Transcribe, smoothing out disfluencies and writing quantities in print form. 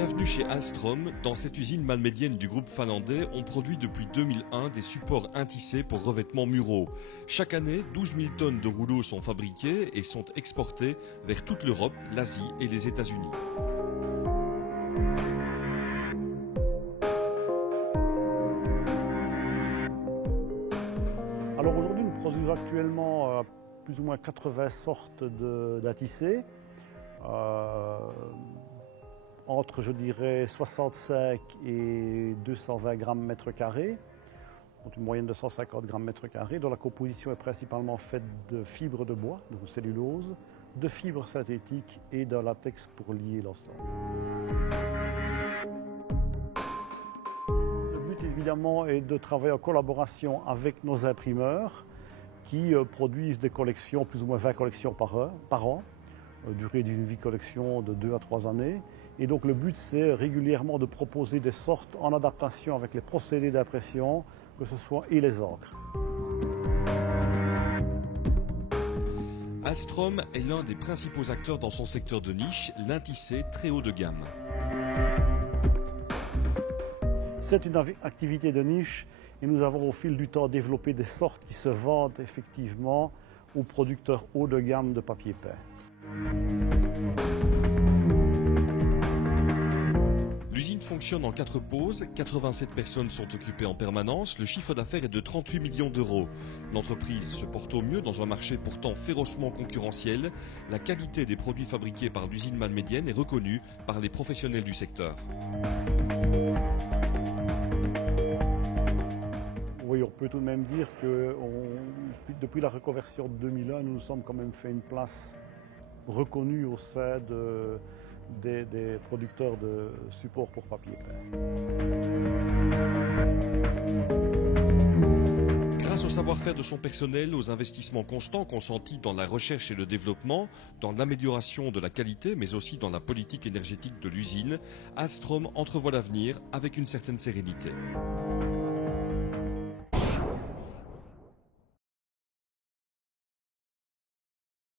Bienvenue chez Alstom. Dans cette usine malmédienne du groupe finlandais, on produit depuis 2001 des supports intissés pour revêtements muraux. Chaque année, 12 000 tonnes de rouleaux sont fabriqués et sont exportés vers toute l'Europe, l'Asie et les États-Unis. Alors aujourd'hui, nous produisons actuellement plus ou moins 80 sortes d'attissés. Entre, je dirais, 65 et 220 grammes mètre carré, donc une moyenne de 150 grammes mètre carré, dont la composition est principalement faite de fibres de bois, de cellulose, de fibres synthétiques et de latex pour lier l'ensemble. Le but évidemment est de travailler en collaboration avec nos imprimeurs qui produisent des collections, plus ou moins 20 collections par an, durée d'une vie collection de 2 à 3 années. Et donc le but, c'est régulièrement de proposer des sortes en adaptation avec les procédés d'impression, que ce soit et les encres. Alstom est l'un des principaux acteurs dans son secteur de niche, l'intissé très haut de gamme. C'est une activité de niche et nous avons au fil du temps développé des sortes qui se vendent effectivement aux producteurs haut de gamme de papier peint. L'usine fonctionne en 4 pauses, 87 personnes sont occupées en permanence, le chiffre d'affaires est de 38 millions d'euros. L'entreprise se porte au mieux dans un marché pourtant férocement concurrentiel. La qualité des produits fabriqués par l'usine malmédienne est reconnue par les professionnels du secteur. Oui, on peut tout de même dire que depuis la reconversion de 2001, nous nous sommes quand même fait une place reconnue au sein des producteurs de supports pour papier peint. Grâce au savoir-faire de son personnel, aux investissements constants consentis dans la recherche et le développement, dans l'amélioration de la qualité, mais aussi dans la politique énergétique de l'usine, Alstom entrevoit l'avenir avec une certaine sérénité.